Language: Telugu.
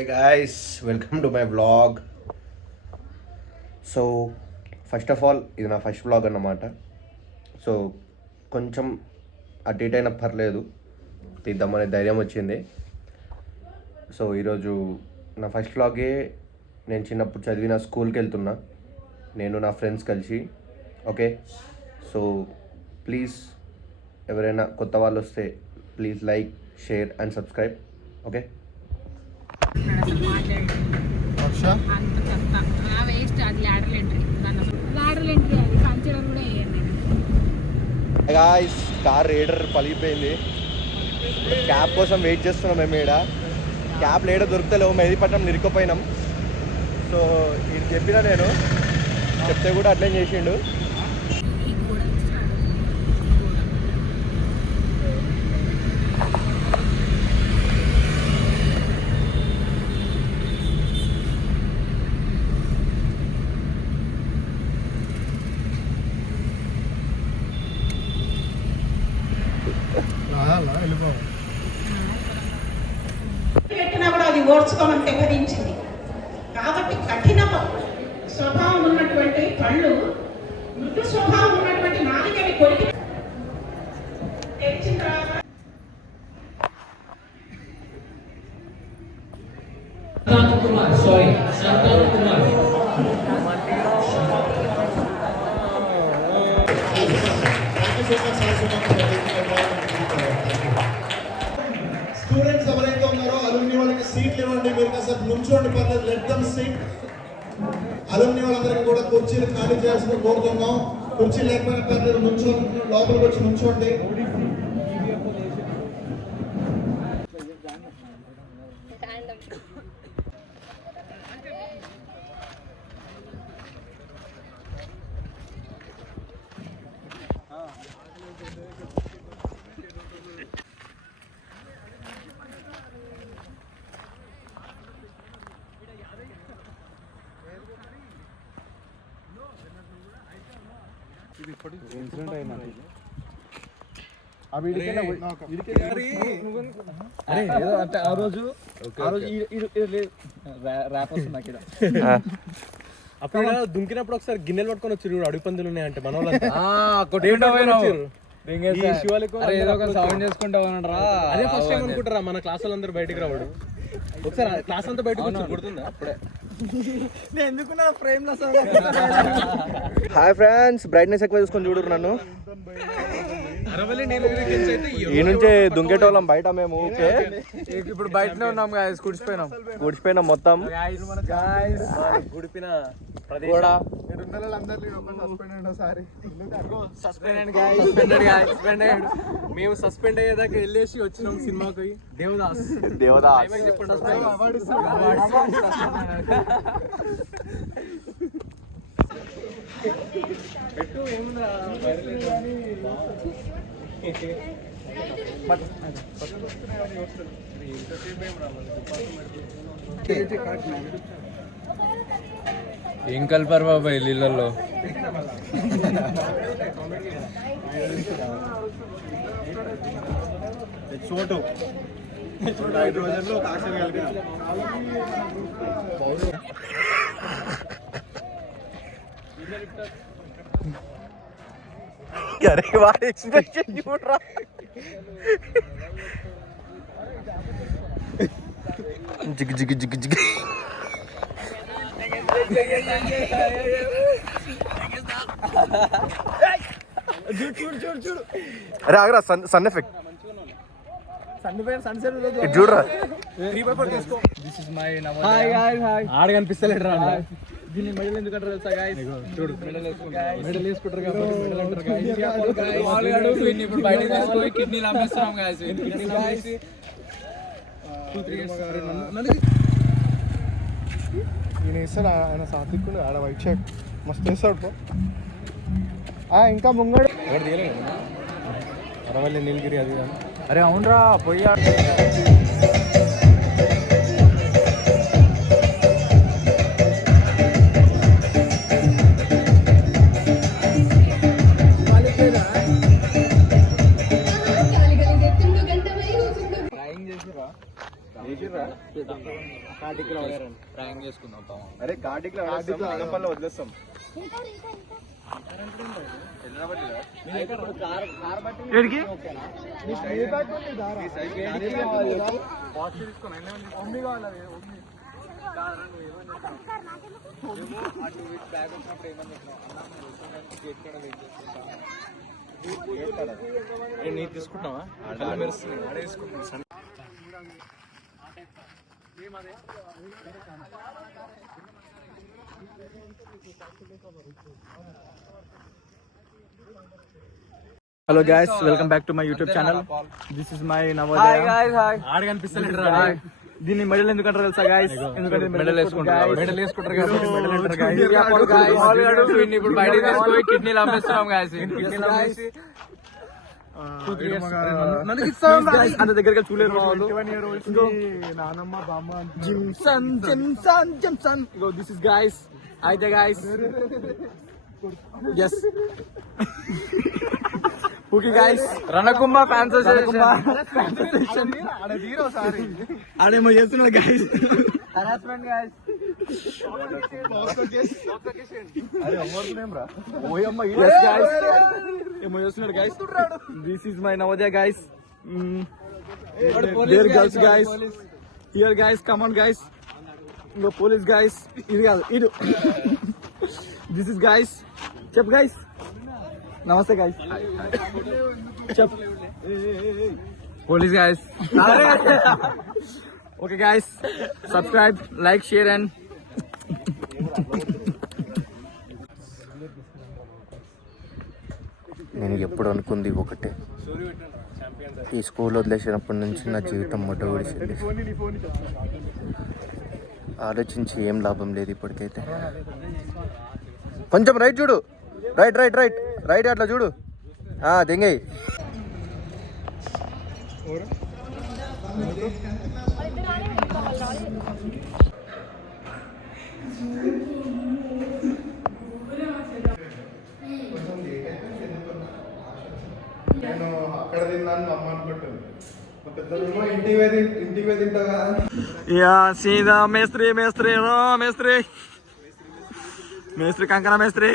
Hi guys, welcome to my vlog. So first of all ఇది నా ఫస్ట్ వ్లాగ్ అన్నమాట. సో కొంచెం అటు ఇటు అయినా పర్లేదు, తీద్దామనే ధైర్యం వచ్చింది. సో ఈరోజు నా ఫస్ట్ వ్లాగే. నేను చిన్నప్పుడు చదివిన స్కూల్కి వెళ్తున్నా, నేను నా ఫ్రెండ్స్ కలిసి. ఓకే, సో ప్లీజ్ ఎవరైనా కొత్త వాళ్ళు వస్తే please like, share and subscribe. Okay. Guys, car రేడర్ పలిగిపోయింది. క్యాబ్ కోసం వెయిట్ చేస్తున్నాం మేము. ఈడ క్యాబ్ లేడ దొరుకుతలేవు, మెహదీపట్నం నిరుక్కుపోయినాం. సో ఇది చెప్పినా, నేను చెప్తే కూడా అట్లే చేసిండు. పెట్టినా కూడా అది ఓర్చుకోమని తెగదించింది. కాబట్టి కఠిన స్వభావం ఉన్నటువంటి పళ్ళు మృదు స్వభావం ఉన్నటువంటి నాలుగని కొరికి తెచ్చిన తర్వాత స్టూడెంట్స్ ఎవరైతే ఉన్నారో అలుమ్ని వాళ్ళకి సీట్లు ఇవ్వండి. మీరు కాసేపు నుంచోండి, పర్లేదు. Let them SIT. అలుమ్ని వాళ్ళందరికీ కూడా కుర్చీలు ఖాళీ చేయాల్సిన కోరుతున్నాం. కుర్చీ లేకపోయినా పర్లేదు, నుంచోండి, లోపలికి వచ్చి నుంచోండి. అప్పుడు దుంకినప్పుడు ఒకసారి గిన్నెలు పట్టుకొని వచ్చారు, అడుగు పందులు ఉన్నాయంటే మన వాళ్ళు అదే ఫస్ట్ టైం అనుకుంటారా మన క్లాస్ వాళ్ళందరూ బయటకు రావడం. ఒకసారి క్లాస్ అంతా బయటకు వచ్చి గుర్తుందా? అప్పుడే హాయ్ ఫ్రెండ్స్, బ్రైట్నెస్ ఎక్కువ చూసుకొని చూడరు నన్ను. ఈ నుంచే దుంకేటోళ్ళం బయట మేము. ఓకే, ఇప్పుడు బయటనే ఉన్నాం, గుడిచిపోయినాం మొత్తం. గుడిపిన మేము సస్పెండ్ అయ్యేదాకా వెళ్ళేసి వచ్చినాం సినిమాకి. దేవదాస్ పెట్టు, ఏముందా ఏం కలిపారు బాబాయ్ నీళ్ళల్లో? చోటు హైడ్రోజన్లో ఒక ఆక్సిజన్ కలిపిన. అరే వాడి ఎక్స్ప్రెషన్ చూడరా. Zig zig zig zig. అరే ఆగరా, సన్ ఎఫెక్ట్ చూడరా. ఆడ కనిపిస్తలేడు రా. దీన్ని మెడల్ ఎందుకంటారు తెలుసా గాయ్స్? చూడు, మెడల్ వేసుకుంటారు కాబట్టి కిడ్నీలు అమ్మేస్తున్నాం గాయ్స్. ఈయన ఇస్తాడు, ఆయన సాత్వికుడు. ఆడ వైట్ షర్ట్ మస్తు వేస్తాడు. ఇంకా ముంగడు అరవల్లి నీలగిరి అది. అరే అవునరా, పోయా. ప్రాంక్ చేసుకుందాం పాపం. అరే ఘాటికి వదిలేస్తాం. నీ తీసుకుంటున్నావా? Hello guys, welcome back to my YouTube channel. This is my Navodaya. ఆడ కనిపిస్తలేడు. దీన్ని మెడల్ ఎందుకంటారు తెలుసా గైస్? ఎందుకంటే మెడల్ వేసుకుంటారు కాబట్టి guys. వీడిని ఇప్పుడు బయటికి తీసుకొని కిడ్నీలు అమ్మేస్తున్నాం guys. అంత దగ్గరగా చూడలేరు మా వాళ్ళు. జిమ్సన్. This is guys. అయితే guys, yes okay guys, Ranakumbha fans ఆడేమో చేస్తున్నాడు గైస్. Harassment guys. ఏమో చేస్తున్నాడు guys. This is my Navodaya guys. There girls guys. Here guys, come on guys. ఇంకో పోలీస్ గైస్. ఇది కాదు, ఇటు. This is guys. చెప్ గైస్. నమస్తే గైస్. చెప్. Police guys. Okay guys, subscribe, like, share and నేను ఎప్పుడు అనుకుంది ఒకటే, ఈ స్కూల్ వదిలేసినప్పటి నుంచి నా జీవితం మొట్ట ఒడిసింది. ఆలోచించి ఏం లాభం లేదు ఇప్పటికైతే. కొంచెం రైట్ చూడు, రైట్ రైట్ రైట్ రైట్ అట్లా చూడు. దెంగై నేను అక్కడ తిన్నాను అమ్మ అనుకుంటాను. మా పెద్దలేమో ఇంటికి పోయి తింటా కదా. యా సీదా మేస్త్రి మేస్త్రి మేస్త్రి మేస్త్రి కంకణ మేస్త్రి.